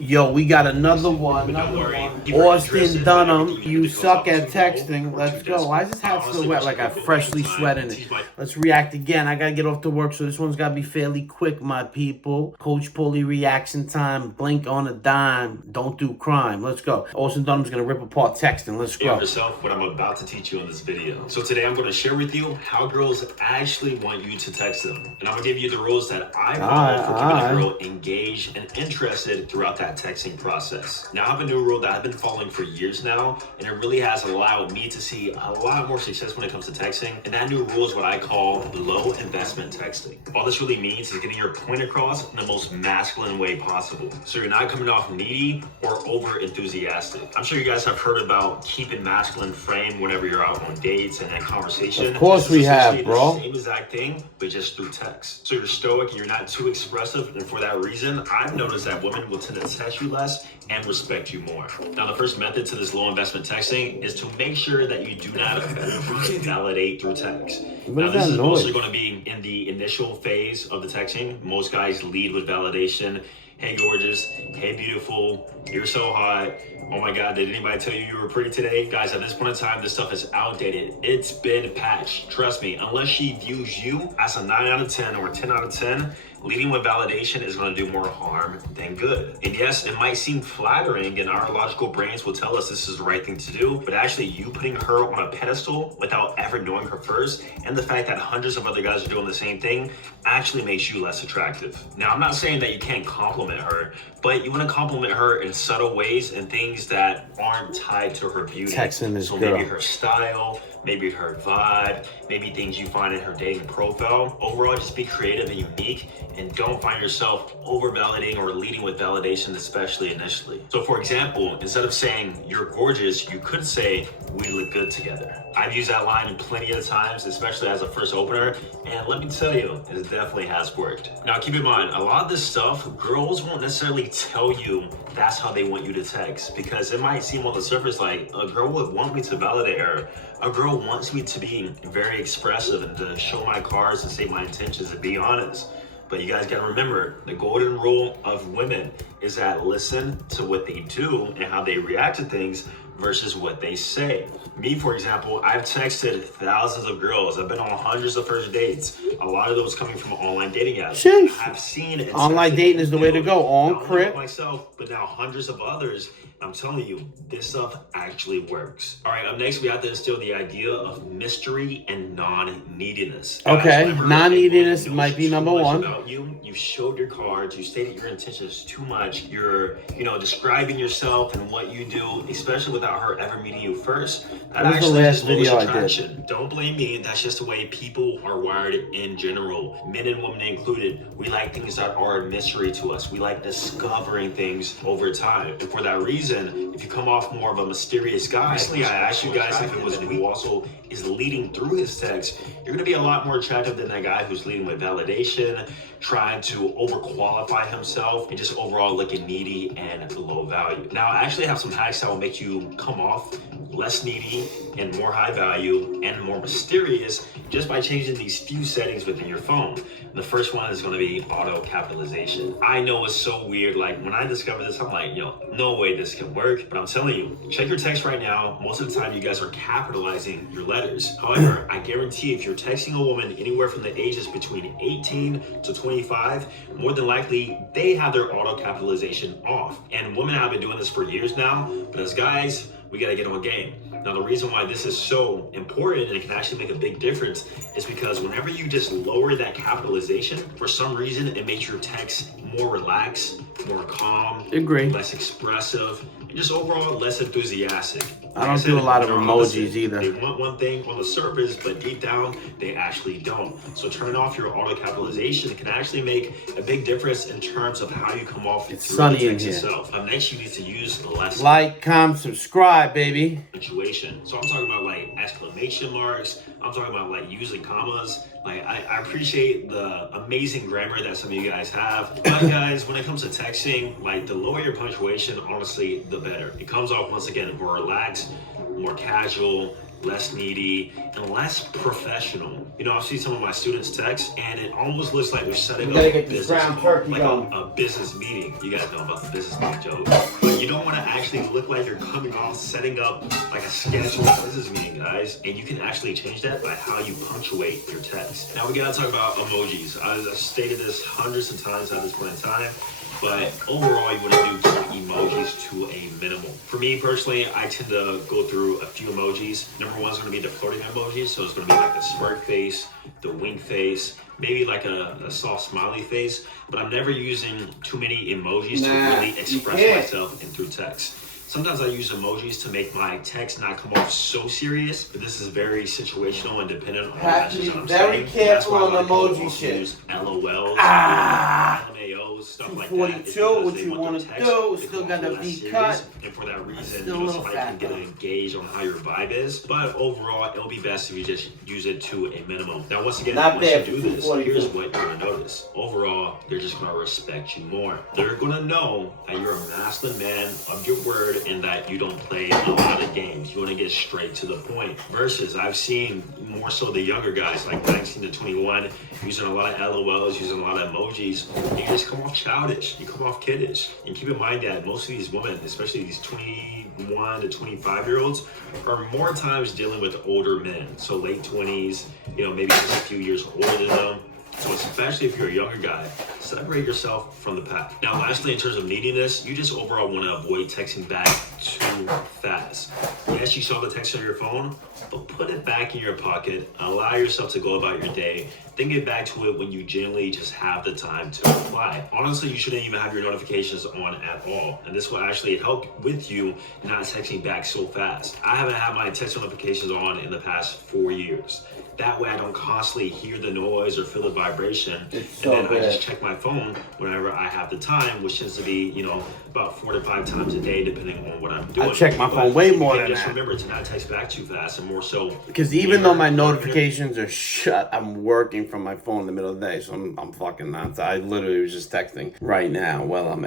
Yo, we got another one. Austin Dunham, you suck at texting. Let's go. Why is this hat still wet like I freshly sweated it? Let's react again. I gotta get off to work, so this one's gotta be fairly quick, my people. Coach Pulley reaction time. Blink on a dime. Don't do crime. Let's go. Austin Dunham's gonna rip apart texting. Let's go. Yourself what I'm about to teach you in this video. So today I'm going to share with you how girls actually want you to text them, and I'm going to give you the rules that I follow for keeping a girl engaged and interested throughout that texting process. Now I have a new rule that I've been following for years now, and it really has allowed me to see a lot more success when it comes to texting. And that new rule is what I call low investment texting. All this really means is getting your point across in the most masculine way possible, so you're not coming off needy or over enthusiastic. I'm sure you guys have heard about keeping masculine frame whenever you're out on dates and in conversation. Of course we have, bro. The same exact thing, but just through text. So you're stoic and you're not too expressive, and for that reason, I've noticed that women will tend to text you less and respect you more. Now, the first method to this low investment texting is to make sure that you do not validate through text. Now, this is mostly going to be in the initial phase of the texting. Most guys lead with validation. Hey, gorgeous. Hey, beautiful. You're so hot. Oh my God, did anybody tell you you were pretty today? Guys, at this point in time, this stuff is outdated. It's been patched. Trust me, unless she views you as a 9 out of 10 or a 10 out of 10, leading with validation is going to do more harm than good. And yes, it might seem flattering, and our logical brains will tell us this is the right thing to do, but actually you putting her on a pedestal without ever knowing her first, and the fact that hundreds of other guys are doing the same thing, actually makes you less attractive. Now, I'm not saying that you can't compliment her, but you want to compliment her in subtle ways and things that aren't tied to her beauty. Texting is so girl. Maybe her style, maybe her vibe, maybe things you find in her dating profile. Overall, just be creative and unique, and don't find yourself over-validating or leading with validation, especially initially. So for example, instead of saying, you're gorgeous, you could say, we look good together. I've used that line plenty of times, especially as a first opener, and let me tell you, it definitely has worked. Now keep in mind, a lot of this stuff, girls won't necessarily tell you that's how they want you to text, because it might seem on the surface like a girl would want me to validate her. A girl wants me to be very expressive and to show my cards and say my intentions and be honest. But you guys gotta remember, the golden rule of women is that listen to what they do and how they react to things versus what they say. Me, for example, I've texted thousands of girls. I've been on hundreds of first dates. A lot of those coming from online dating apps. Sheesh. I've seen it. Online dating is the way to go. On Crip. Myself, but now hundreds of others. I'm telling you, this stuff actually works. All right, up next, we have to instill the idea of mystery and non-neediness. Okay, non-neediness might be number one. About you showed your cards, you stated your intentions too much. You're, describing yourself and what you do, especially without her ever meeting you first. That what was the last video I did? Don't blame me. That's just the way people are wired in general, men and women included. We like things that are a mystery to us. We like discovering things over time, and for that reason, if you come off more of a mysterious guy, recently I asked you guys if it was who also is leading through his text, you're going to be a lot more attractive than that guy who's leading with validation, trying to overqualify himself, and just overall looking needy and low value. Now, I actually have some hacks that will make you come off less needy and more high value and more mysterious just by changing these few settings within your phone. The first one is going to be auto capitalization. I know it's so weird. Like when I discovered this, I'm like, no way this can work. But I'm telling you, check your text right now. Most of the time, you guys are capitalizing your letters. However, I guarantee if you're texting a woman anywhere from the ages between 18 to 25, more than likely they have their auto capitalization off. And women have been doing this for years now. But as guys, we gotta get on game. Now, the reason why this is so important and it can actually make a big difference is because whenever you just lower that capitalization, for some reason, it makes your text more relaxed, more calm, less expressive, and just overall less enthusiastic. I don't do a lot of emojis either. They want one thing on the surface, but deep down, they actually don't. So turning off your auto capitalization can actually make a big difference in terms of how you come off it's sunny in here. Itself. Next, you need to use less like, comment, subscribe, baby. Punctuation. So I'm talking about like exclamation marks. I'm talking about like using commas. Like I appreciate the amazing grammar that some of you guys have. But guys, when it comes to texting, like the lower your punctuation, honestly, the better. It comes off once again more relaxed, more casual, less needy, and less professional. You know, I've seen some of my students text, and it almost looks like we're setting up a business call, like a business meeting. You guys know about the business meeting joke. But you don't want to actually look like you're coming off setting up like a scheduled business meeting, guys. And you can actually change that by how you punctuate your text. Now we gotta talk about emojis. I've stated this hundreds of times at this point in time. But overall, you want to do emojis to a minimum. For me personally, I tend to go through a few emojis. Number one is going to be the flirting emojis. So it's going to be like the smirk face, the wink face, maybe like a soft smiley face. But I'm never using too many emojis to really express myself in through text. Sometimes I use emojis to make my text not come off so serious, but this is very situational and dependent on the message I'm very careful on emoji shit. Use LOLs, LMAOs, stuff like that. 242, what you want to do, still got to be cut. And for that reason, you know, somebody can get engaged on how your vibe is. But overall, it'll be best if you just use it to a minimum. Now, once again, once you do this, here's what you're going to notice. Overall, they're just going to respect you more. They're going to know that you're a masculine man of your word, in that you don't play a lot of games. You want to get straight to the point. Versus, I've seen more so the younger guys, like 19 to 21, using a lot of LOLs, using a lot of emojis. You just come off childish. You come off kiddish. And keep in mind that most of these women, especially these 21 to 25-year-olds, are more times dealing with older men. So late 20s, you know, maybe just a few years older than them. So especially if you're a younger guy, separate yourself from the pack. Now, lastly, in terms of neediness, you just overall want to avoid texting back too fast. Yes, you saw the text on your phone, but put it back in your pocket. Allow yourself to go about your day. Then get back to it when you genuinely just have the time to reply. Honestly, you shouldn't even have your notifications on at all. And this will actually help with you not texting back so fast. I haven't had my text notifications on in the past 4 years. That way I don't constantly hear the noise or feel the vibration. I just check my phone whenever I have the time, which tends to be, you know, about 4 to 5 times a day, depending on what I'm doing. I check my phone way more than that. Just remember to not text back too fast, and more so. Because even though my notifications are shut, I'm working from my phone in the middle of the day, so I'm fucking nuts. I literally was just texting right now while I'm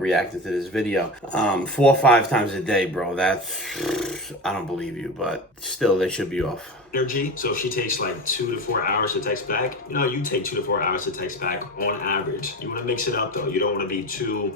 reacting to this video. 4 or 5 times a day, bro. That's, I don't believe you, but still, they should be off. Energy. So if she takes like 2 to 4 hours to text back, you know, you take 2 to 4 hours to text back on average. You want to mix it up though. You don't want to be too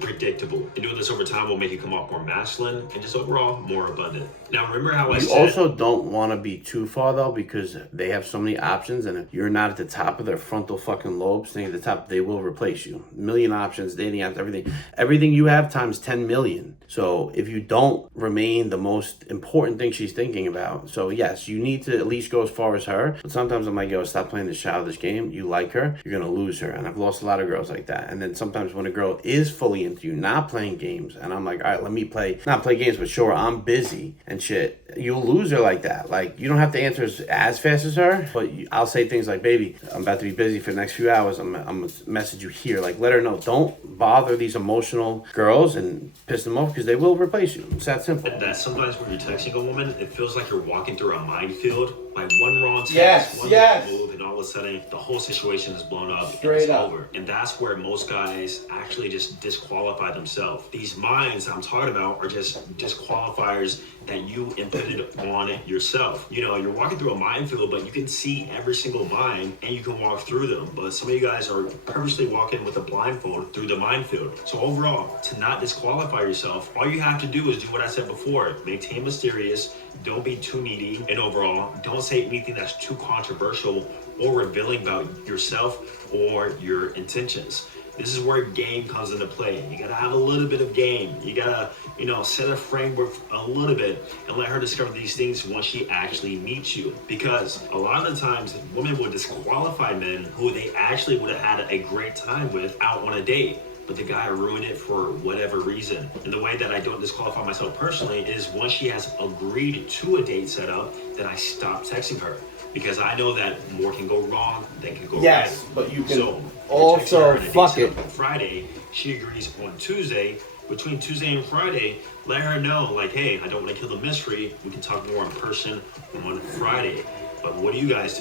predictable. And doing this over time will make you come off more masculine and just overall more abundant. Now, remember how I said... You also don't want to be too far, though, because they have so many options, and if you're not at the top of their frontal fucking lobe, staying at the top, they will replace you. A million options, dating apps, everything. Everything you have times 10 million. So if you don't remain the most important thing she's thinking about, so yes, you need to at least go as far as her, but sometimes I'm like, yo, stop playing this childish game. You like her, you're going to lose her. And I've lost a lot of girls like that. And then sometimes when a girl is fully into you, not playing games, and I'm like, all right, let me not play games, but show her I'm busy and shit, you'll lose her like that. Like, you don't have to answer as fast as her, but I'll say things like, baby, I'm about to be busy for the next few hours. I'm going to message you here. Like, let her know. Don't bother these emotional girls and piss them off, because they will replace you. It's that simple. That sometimes when you're texting a woman, it feels like you're walking through a minefield. Like one wrong text, one wrong move, and all of a sudden the whole situation is blown up and it's over. And that's where most guys actually just disqualify themselves. These minds I'm talking about are just disqualifiers that you inputted on it yourself. You know, you're walking through a minefield, but you can see every single mine and you can walk through them. But some of you guys are purposely walking with a blindfold through the minefield. So overall, to not disqualify yourself, all you have to do is do what I said before. Maintain mysterious, don't be too needy, and overall, don't say anything that's too controversial or revealing about yourself or your intentions. This is where game comes into play. You gotta have a little bit of game. You gotta, you know, set a framework a little bit and let her discover these things once she actually meets you. Because a lot of the times, women will disqualify men who they actually would have had a great time with out on a date, but the guy ruined it for whatever reason. And the way that I don't disqualify myself personally is once she has agreed to a date setup, then I stop texting her. Because I know that more can go wrong than can go right. Yes, but you can so, also fuck it. On Friday, she agrees on Tuesday. Between Tuesday and Friday, let her know, like, hey, I don't want to kill the mystery. We can talk more in person on Friday. But what do? You guys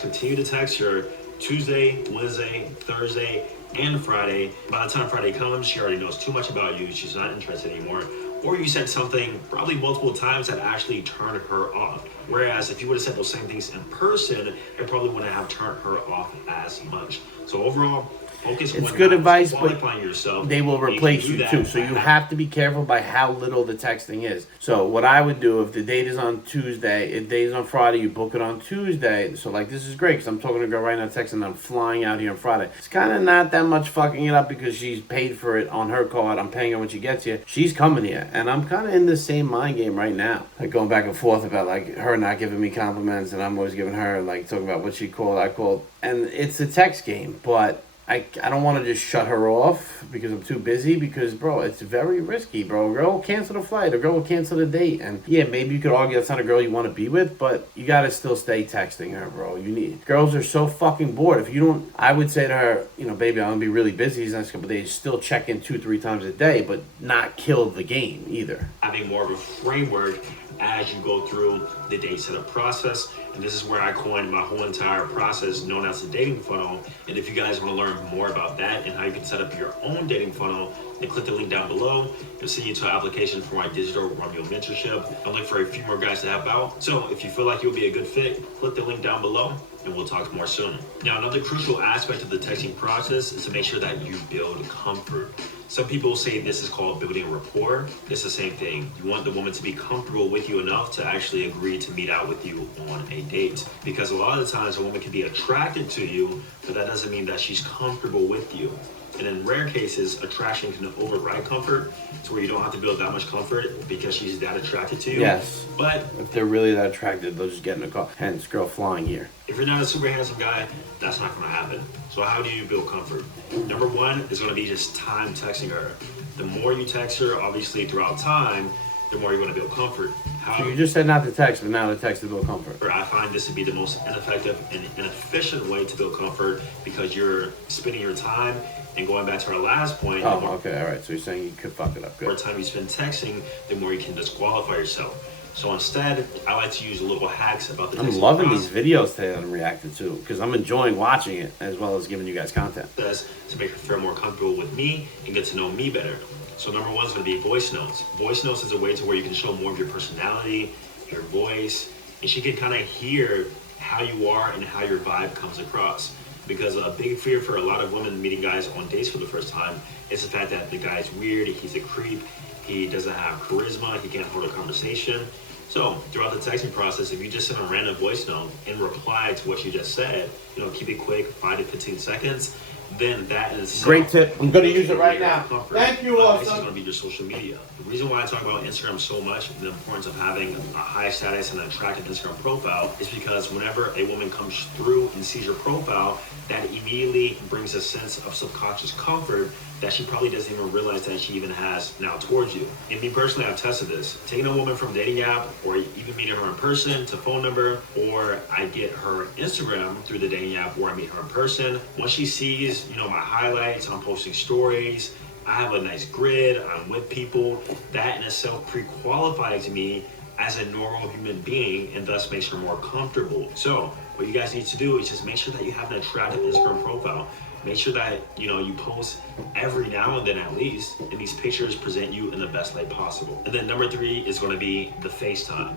continue to text her Tuesday, Wednesday, Thursday, and Friday. By the time Friday comes, she already knows too much about you. She's not interested anymore. or you said something probably multiple times that actually turned her off. Whereas if you would have said those same things in person, it probably wouldn't have turned her off as much. So overall, focus on It's good advice, but qualifying yourself. they will replace you too. So you have to be careful by how little the texting is. So what I would do, if the date is on Tuesday, if the date is on Friday, you book it on Tuesday. So like, this is great because I'm talking to a girl right now texting, I'm flying out here on Friday. It's kind of not that much fucking it up because she's paid for it on her card. I'm paying her when she gets here. She's coming here. And I'm kind of in the same mind game right now. Like going back and forth about like her not giving me compliments and I'm always giving her, like talking about what she called, I called. And it's a text game, but I don't want to just shut her off because I'm too busy because, bro, it's very risky, bro. A girl will cancel the flight. A girl will cancel the date. And, yeah, maybe you could argue that's not a girl you want to be with, but you got to still stay texting her, bro. Girls are so fucking bored. If you don't, I would say to her, you know, baby, I'm going to be really busy these next couple of days. Still check in 2-3 times a day, but not kill the game either. Having more of a framework as you go through the date setup process. And this is where I coined my whole entire process known as the dating funnel. And if you guys want to learn more about that and how you can set up your own dating funnel, then click the link down below. It'll send you to an application for my digital Romeo mentorship. I'm looking for a few more guys to help out. So if you feel like you'll be a good fit, click the link down below and we'll talk more soon. Now, another crucial aspect of the texting process is to make sure that you build comfort. Some people say this is called building a rapport. It's the same thing. You want the woman to be comfortable with you enough to actually agree to meet out with you on a date. Because a lot of the times a woman can be attracted to you, but that doesn't mean that she's comfortable with you. And in rare cases, attraction can override comfort to where you don't have to build that much comfort because she's that attracted to you. Yes. But if they're really that attracted, they'll just get in a car. Hence, girl flying here. If you're not a super handsome guy, that's not going to happen. So how do you build comfort? Number one is going to be just time texting her. The more you text her, obviously throughout time, the more you're going to build comfort. So you just said not to text, but now to text to build comfort. I find this to be the most ineffective and inefficient way to build comfort because you're spending your time. And going back to our last point. Oh, okay, all right. So you're saying you could fuck it up. Good. The more time you spend texting, the more you can disqualify yourself. So instead, I like to use little hacks about the texting I'm loving these videos today that I'm reacting to because I'm enjoying watching it as well as giving you guys content. To make her feel more comfortable with me and get to know me better. So number one is going to be voice notes. Voice notes is a way to where you can show more of your personality, your voice, and she can kind of hear how you are and how your vibe comes across. Because a big fear for a lot of women meeting guys on dates for the first time is the fact that the guy's weird, he's a creep, he doesn't have charisma, he can't hold a conversation. So throughout the texting process, if you just send a random voice note and reply to what you just said, you know, keep it quick, 5 to 15 seconds, then that is great tip. I'm going to use it right now. Thank you, awesome. This is going to be your social media. The reason why I talk about Instagram so much, the importance of having a high status and an attractive Instagram profile, is because whenever a woman comes through and sees your profile, that immediately brings a sense of subconscious comfort that she probably doesn't even realize that she even has now towards you. And me personally, I've tested this. Taking a woman from dating app or even meeting her in person to phone number, or I get her Instagram through the dating app or I meet her in person. Once she sees, you know, my highlights, I'm posting stories, I have a nice grid, I'm with people, that in itself pre-qualifies me as a normal human being and thus makes her more comfortable. So what you guys need to do is just make sure that you have an attractive Instagram profile. Make sure that, you know, you post every now and then at least, and these pictures present you in the best light possible. And then number 3 is going to be the FaceTime.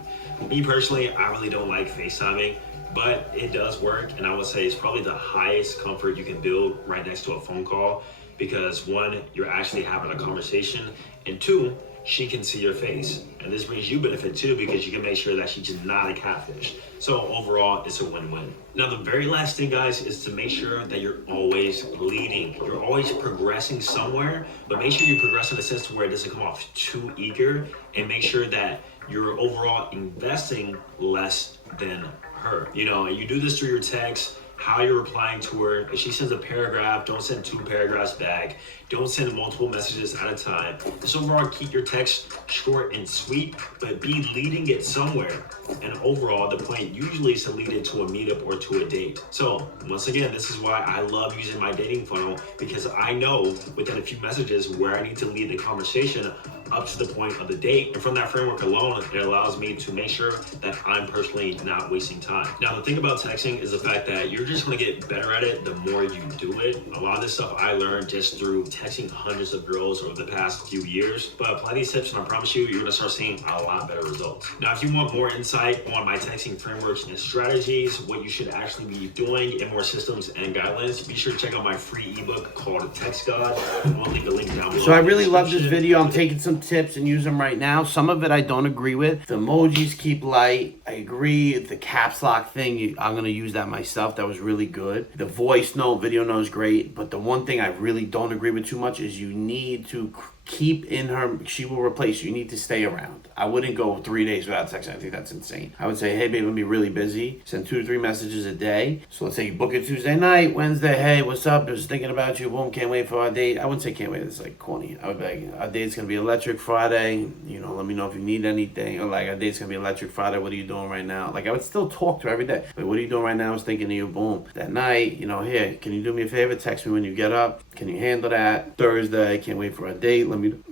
Me personally, I really don't like FaceTiming, but it does work, and I would say it's probably the highest comfort you can build right next to a phone call, because 1, you're actually having a conversation, and 2, she can see your face. And this brings you benefit too, because you can make sure that she's not a catfish. So overall, it's a win-win. Now, the very last thing, guys, is to make sure that you're always leading. You're always progressing somewhere, but make sure you progress in a sense to where it doesn't come off too eager, and make sure that you're overall investing less than her. You know, and you do this through your text, how you're replying to her. If she sends a paragraph, don't send 2 paragraphs back. Don't send multiple messages at a time. Just overall, keep your text short and sweet, but be leading it somewhere. And overall, the point usually is to lead it to a meetup or to a date. So once again, this is why I love using my dating funnel, because I know within a few messages where I need to lead the conversation up to the point of the date. And from that framework alone, it allows me to make sure that I'm personally not wasting time. Now, the thing about texting is the fact that you're just gonna get better at it the more you do it. A lot of this stuff I learned just through texting hundreds of girls over the past few years. But apply these tips and I promise you're gonna start seeing a lot better results. Now, if you want more insight on my texting frameworks and strategies, what you should actually be doing, and more systems and guidelines, be sure to check out my free ebook called Text God. I'll leave the link down below. So I really love this video. I'm taking some tips and use them right now. Some of it I don't agree with. The emojis keep light. I agree. The caps lock thing, I'm going to use that myself. That was really good. The voice note, video note is great. But the one thing I really don't agree with too much is you need to keep in her, she will replace you. You need to stay around. I wouldn't go 3 days without texting. I think that's insane. I would say, hey, babe, I'm gonna be really busy. Send 2 to 3 messages a day. So let's say you book it Tuesday night, Wednesday, hey, what's up? Just thinking about you. Boom, can't wait for our date. I wouldn't say can't wait. It's like corny. I would be like, our date's gonna be electric Friday. You know, let me know if you need anything. Or like, our date's gonna be electric Friday. What are you doing right now? Like, I would still talk to her every day. Like, what are you doing right now? I was thinking of you. Boom. That night, you know, here, can you do me a favor? Text me when you get up. Can you handle that? Thursday, can't wait for our date.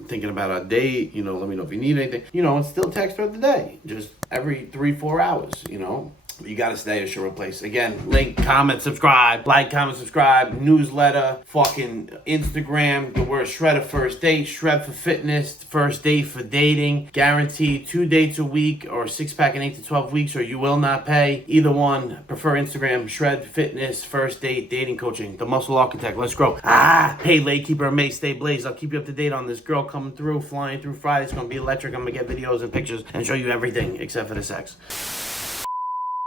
Thinking about our date, you know, let me know if you need anything, you know, and still text throughout the day, just every 3-4 hours, you know. You gotta stay or she'll replace. Again, link, comment, subscribe, like, comment, subscribe, newsletter, fucking Instagram, the word Shred of First Date, Shred for Fitness, First Date for Dating, guaranteed 2 dates a week or 6-pack in 8 to 12 weeks or you will not pay. Either one, prefer Instagram, Shred Fitness, First Date, Dating Coaching, The Muscle Architect, let's grow. Hey, late keeper, mate, stay blazed. I'll keep you up to date on this girl coming through, flying through Friday. It's gonna be electric. I'm gonna get videos and pictures and show you everything except for the sex.